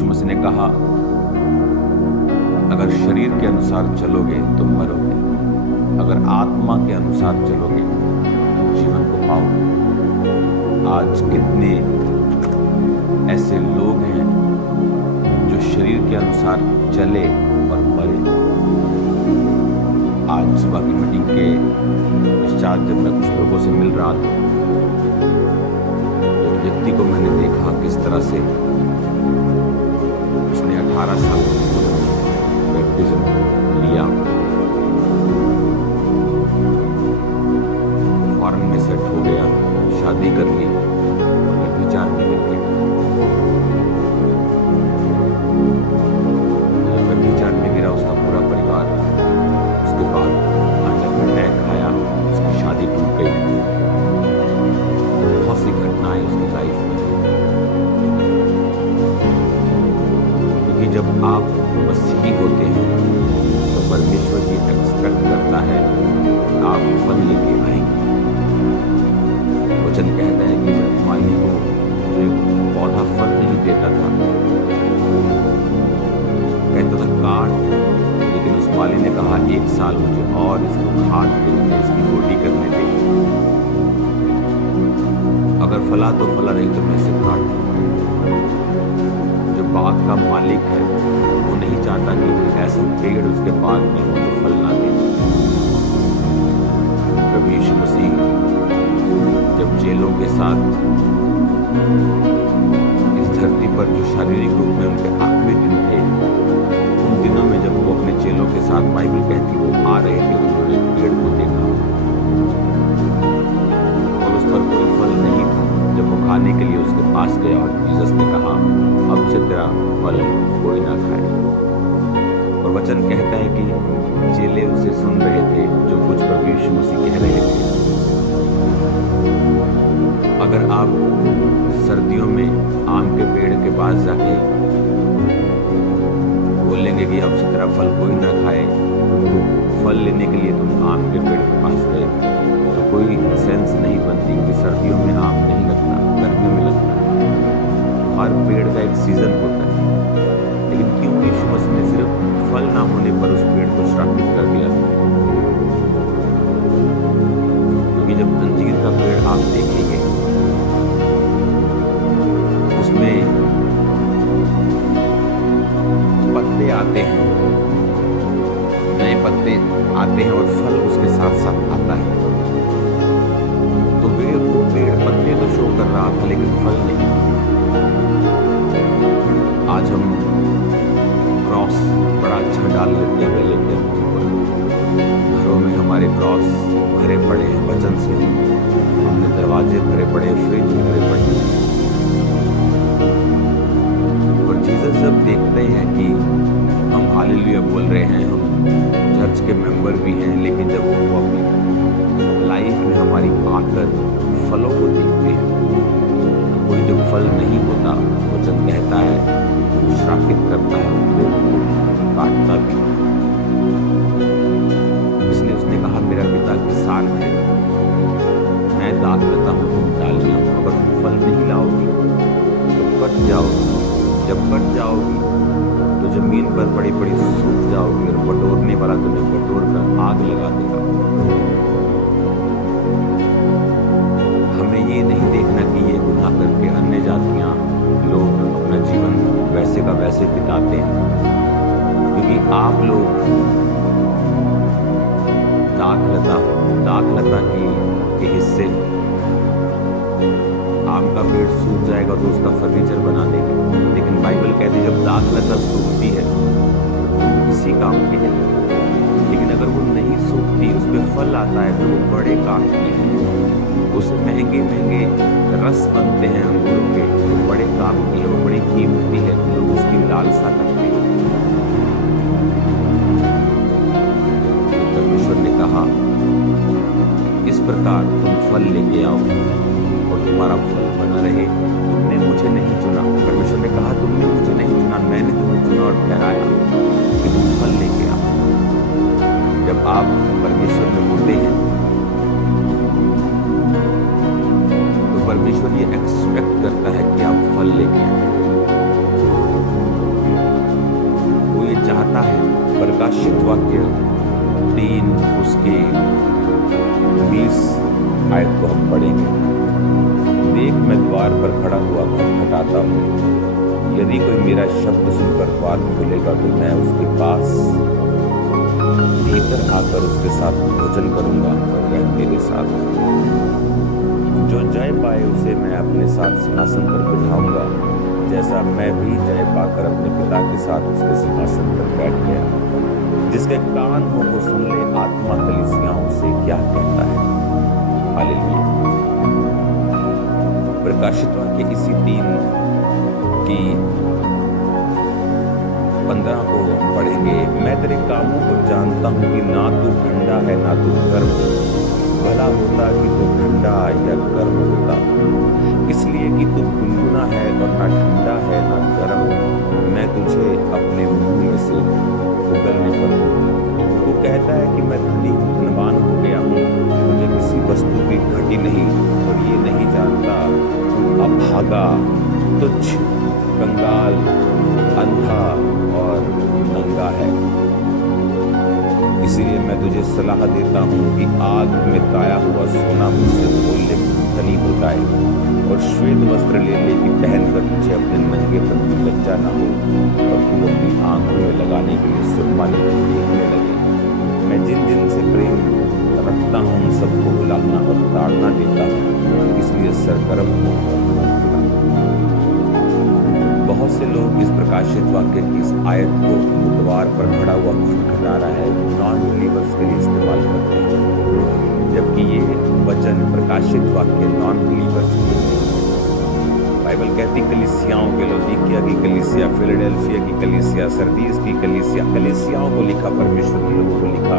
यीशु मसीह ने कहा, अगर शरीर के अनुसार चलोगे तो मरोगे, अगर आत्मा के अनुसार चलोगे तो जीवन को पाओगे। आज कितने ऐसे लोग हैं जो शरीर के अनुसार चले और मरे। आज सुबह की मीटिंग के पश्चात जब मैं कुछ लोगों से मिल रहा था, एक व्यक्ति को मैंने देखा किस तरह से उसने 18 साल बैप्टिज्म लिया, फॉरेन में सेट हो गया, शादी कर ली, विचार में गिर गया। विचार में गिरा उसका पूरा परिवार। उसके बाद अचानक अटैक आया, उसकी शादी टूट गई। बहुत सी घटनाएं उसकी लाइफ में, क्योंकि जब आप मसीही होते हैं तो परमेश्वर ये एक्सपेक्ट करता है आप फल लेके आएंगे। वचन कहता है कि माली को जो एक पौधा फल नहीं देता था, कहता था काट, लेकिन उस माली ने कहा 1 साल मुझे और इसको काट देने, इसकी रोटी करने दे, अगर फला तो फला, नहीं तो मैं इसे काट दूं। जो बाग का मालिक है वो नहीं चाहता कि ऐसा पेड़ उसके बाग में हो जो फल ना दे। प्रभु यीशु मसीह जब चेलों के साथ इस धरती पर, जो शारीरिक रूप में उनके आखिरी दिन थे, उन दिनों में जब वो अपने चेलों के साथ, बाइबल कहती वो आ रहे थे, उन्होंने पेड़ को देखा और उस पर कोई फल नहीं था। जब वो खाने के लिए उसके पास गया और जीसस ने कहा, अब से तेरा फल कोई ना खाए। और वचन कहता है कि चेले उसे सुन रहे थे जो कुछ प्रभु यीशु मसीह कह रहे थे। अगर आप सर्दियों में आम के पेड़ के पास जाके बोलेंगे कि अब से तेरा फल कोई ना खाए, तो फल लेने के लिए तुम आम के पेड़ के पास गए, तो कोई सेंस नहीं बनती, क्योंकि सर्दियों में आम नहीं लगता, गर्मियों में लगता है। हर पेड़ का एक सीजन होता है, लेकिन क्यों यीशु मसीह ने सिर्फ फल ना होने पर उस पेड़ को श्रापित कर दिया? क्योंकि जब अंजीर का पेड़ आप देखेंगे, उसमें पत्ते आते हैं, नए पत्ते आते हैं और फल उसके साथ साथ आता है। तो वो पेड़ पत्ते तो शो कर रहा था, लेकिन फल नहीं। आज हम क्रॉस बड़ा अच्छा डाल लेते हैं, लेते हैं घरों में, हमारे क्रॉस भरे पड़े हैं वचन से, हमने दरवाजे भरे पड़े हैं, फ्रिज भरे पड़े हैं। और जीसस जब देखते हैं कि हम हालेलुया बोल रहे हैं, हम चर्च के मेंबर भी हैं, लेकिन जब वो अपनी लाइफ में हमारी आकर फलों को देखते हैं, तो कोई जब फल नहीं होता, वचन कहता है श्रापित करता है, उनको काटता भी। इसलिए उसने कहा, मेरा पिता किसान है, मैं दाख लेता हूँ, तुम डालियाँ हो, अगर तुम फल नहीं लाओगी तो कट जाओगी, जब कट जाओगी तो जमीन पर बड़ी बड़ी सूख जाओगी और बटोरने वाला तुम्हें बटोर कर आग लगा देगा। हमें ये नहीं देखना कि ये गुनाह करके अन्य जातियां लोग अपना जीवन वैसे का वैसे बिताते हैं, क्योंकि आप लोग दाखलता के हिस्से, आम का पेड़ सूख जाएगा तो उसका फर्नीचर बना देंगे, लेकिन बाइबल कहती है जब दाखलता सूखती है तो किसी काम की नहीं, लेकिन अगर वो नहीं सूखती, उसमें फल आता है, तो वो बड़े काम की है। उससे महंगे महंगे रस बनते हैं अंगूर के, वो बड़े काम की है, वो बड़ी कीमती है, लोग उसकी लालसा करते हैं। परमेश्वर ने कहा, इस प्रकार तुम फल लेके आओ और तुम्हारा फल बना रहे। तुमने मुझे नहीं चुना, परमेश्वर ने कहा, तुमने मुझे नहीं चुना, मैंने तुम्हें चुना और ठहराया कि तुम फल लेके आओ। जब आप परमेश्वर में होते हैं तो परमेश्वर ये एक्सपेक्ट करता है कि आप फल लेके आए। उसकी 20 आयत को हम पढ़ेंगे। देख मैं द्वार पर खड़ा हुआ खटखटाता हूँ, यदि कोई मेरा शब्द सुनकर द्वार खोलेगा तो मैं उसके पास भीतर आकर उसके साथ भोजन करूंगा और वह मेरे साथ। जो जय पाए उसे मैं अपने साथ सिंहासन पर बिठाऊंगा, जैसा मैं भी जय पाकर अपने पिता के साथ उसके सिंहासन पर बैठ गया। जिसके कान हो वो सुन ले, आत्मा कलीसियाओं से क्या कहता है। हालेलुया। प्रकाशित वाक्य इसी 3 की 15 को हम पढ़ेंगे। मैं तेरे कामों को जानता हूँ कि ना तू ठंडा है ना तू गर्म। भला होता कि तू ठंडा या गर्म होता, इसलिए कि तू गुनगुना है और ना ठंडा है ना गर्म, मैं तुझे अपने मुंह में से उगलने पर दूं। तू कहता है कि मैं धनवान हो गया हूँ, मुझे किसी वस्तु की घटी नहीं, और ये नहीं जानता तू अभागा, तुच्छ, कंगाल, अंधा और नंगा है। इसीलिए मैं तुझे सलाह देता हूँ कि आग में ताया हुआ सोना मुझसे मोल ले, धनी हो जाए, और श्वेत वस्त्र ले ले कि पहनकर तुझे अपने नंगेपन की लज्जा न हो, और तू अपनी आंखों में लगाने के लिए सुरमा लेकर देखने लगे। मैं जिन जिन से प्रेम रखता हूँ उन सबको बुलाना और ताड़ना देता हूँ, इसलिए सरगर्म हो। बहुत से लोग इस प्रकाशित वाक्य की इस आयत को द्वार पर खड़ा हुआ खटखटा रहा है नॉन बिलीवर्स के लिए इस्तेमाल करते हैं, जबकि ये वचन प्रकाशित वाक्य नॉन बिलीवर्स के लिए। बाइबल कहती कलीसियाओं के, लौदीकिया की कलीसिया, फिलाडेल्फिया की कलीसिया, सरदीस की कलीसिया, कलीसियाओं को लिखा, परमेश्वर के लोगों को लिखा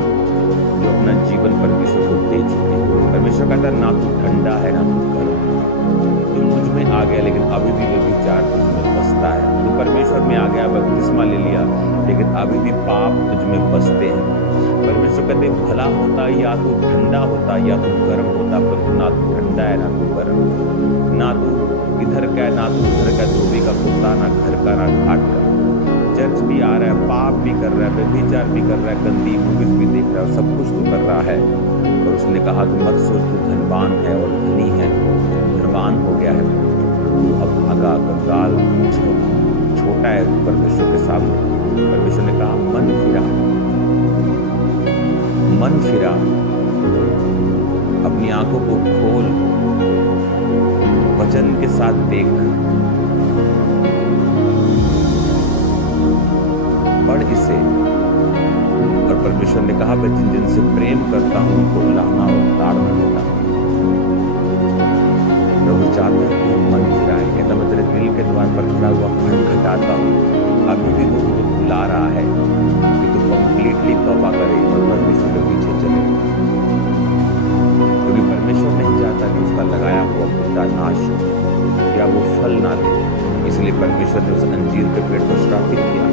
जो अपना जीवन परमेश्वर को दे चुके हैं। परमेश्वर कहता है ना तू ठंडा है ना तू गर्म, तू मुझ में आ गया लेकिन अभी भी व्यभिचार तुझ में बसता है। तू परमेश्वर में आ गया, बपतिस्मा ले लिया, लेकिन अभी भी पाप तुझ में बसते हैं। परमेश्वर कहते भला होता या तू ठंडा होता या तू गर्म होता, परंतु ना तू ठंडा है ना तू गर्म, ना तू इधर का ना तू उधर का, धोबी का कुत्ता ना घर का ना घाट का। चर्च भी आ रहा है, पाप भी कर रहा है, व्यभिचार भी कर रहा है, गंदी मूवीज भी देख रहा है, सब कुछ तो कर रहा है। और उसने कहा तू मत सोच तू धनवान है और धनी है, धनवान हो गया है, तू अभागा, कंगाल, छोटा है परमेश्वर के सामने। परमेश्वर ने कहा मन फिरा, मन फिरा, अपनी आंखों को खोल, वचन के साथ देख, पढ़ इसे। और परमेश्वर ने कहा मैं जिन जिन से प्रेम करता हूं उनको बुलाना और ताड़ना देता हूं। प्रभु चाहता है कि मन फिराए, कहता मैं तेरे दिल के द्वार पर खड़ा हुआ खटखटाता हूं। अभी भी वो तुझे बुला रहा है कि तू कंप्लीटली तौबा करे और परमेश्वर के पीछे चले, क्योंकि परमेश्वर नहीं चाहता कि उसका लगाया हुआ बुद्धा नाश हो या वो फल ना दे। इसलिए परमेश्वर ने उस अंजीर के पेड़ को श्रापित किया।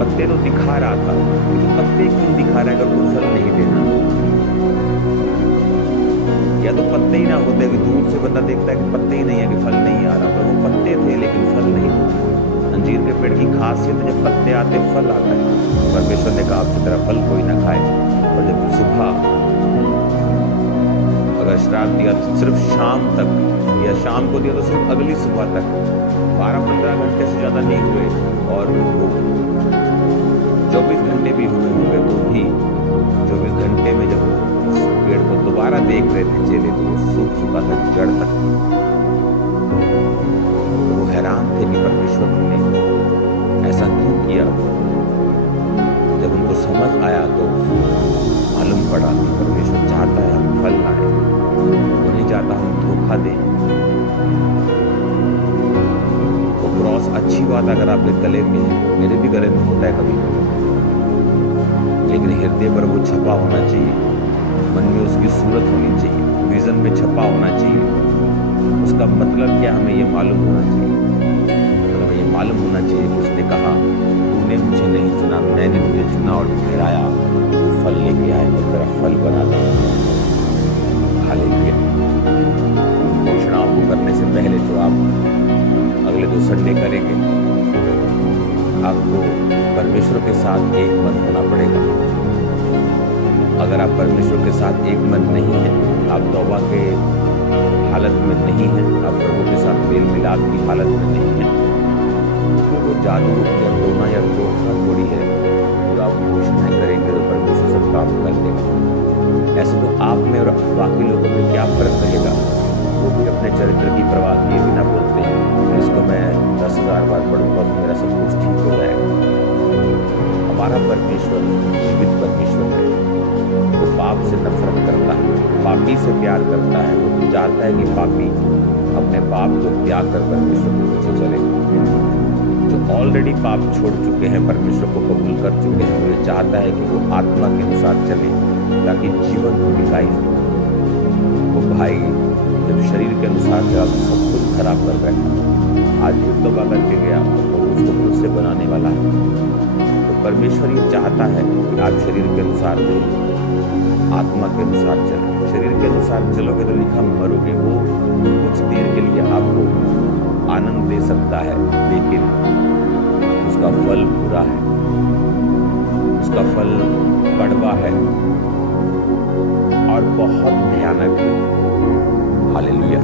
पत्ते तो दिखा रहा था, तो पत्ते क्यों दिखा रहा है अगर वो फल नहीं देना? या तो पत्ते ही ना होते कि दूर से बंदा देखता है कि पत्ते ही नहीं है, कि फल नहीं आ रहा, पर वो पत्ते थे लेकिन फल नहीं थे। अंजीर के पेड़ की खासियत है जब पत्ते आते फल आता है। परमेश्वर ने कहा आपसे तेरा फल कोई ना खाए। और जब सुबह अगर श्राप दिया तो सिर्फ शाम तक, या शाम को दिया तो सिर्फ अगली सुबह तक, 12-15 घंटे से ज्यादा नहीं हुए, और 24 घंटे भी हुए होंगे तो भी 24 घंटे में जब पेड़ को दोबारा देख रहे थे चेले तो वो सूख चुका था जड़ तक। तो वो हैरान थे कि परमेश्वर ने ऐसा क्यों किया। जब उनको समझ आया तो मालूम पड़ा कि परमेश्वर चाहता है हम फल लाएं, वो नहीं चाहता हम धोखा दें। वो क्रॉस अच्छी बात अगर आपके गले में है, मेरे भी गले में होता है कभी, लेकिन हृदय पर वो छपा होना चाहिए, मन में उसकी सूरत होनी चाहिए, विजन में छपा होना चाहिए। उसका मतलब क्या हमें ये मालूम होना चाहिए, हमें ये मालूम होना चाहिए कि उसने कहा तूने मुझे नहीं चुना, मैंने तुझे चुना और ठहराया, फल लेके आए और तेरा फल बना दिया। हालेलुया। घोषणाओं को करने से पहले जो आप अगले 2 संडे करेंगे, आपको परमेश्वर के साथ एक मन होना पड़ेगा। अगर आप परमेश्वर के साथ एक मन नहीं है, आप तौबा के हालत में नहीं है, आप प्रभु के साथ मेल मिलाप की हालत में नहीं है, फिर वो जादू या टोना या टोटका थोड़ी है जो आप घोषणाएं करेंगे तो परमेश्वर सब काम कर देगा। ऐसे तो आप में और बाकी लोगों में क्या फर्क रहेगा? वो भी अपने चरित्र की परवाह किए बिना बोलते हैं, इसको मैं 10,000 बार पढ़ूंगा तो मेरा सब कुछ ठीक हो जाएगा। हमारा परमेश्वर जीवित परमेश्वर है। वो पाप से नफरत करता है, पापी से प्यार करता है। वो चाहता है कि पापी अपने पाप को त्याग कर परमेश्वर के पीछे चले। जो ऑलरेडी पाप छोड़ चुके हैं, परमेश्वर को कबूल कर चुके हैं, वो चाहता है कि वो आत्मा के अनुसार चले ताकि जीवन की लाइफ हो। वो भाई जब शरीर के अनुसार जब सब कुछ खराब कर बैठा, आज फिर तौबा करके गया तो उसको खुद से बनाने वाला है। तो परमेश्वर ये चाहता है कि आप शरीर के अनुसार नहीं, आत्मा के अनुसार चले। शरीर के अनुसार चलोगे तो लिखा मरोगे। वो कुछ देर के लिए आपको आनंद दे सकता है, लेकिन उसका फल बुरा है, उसका फल कड़वा है और बहुत भयानक है। हालेलुया।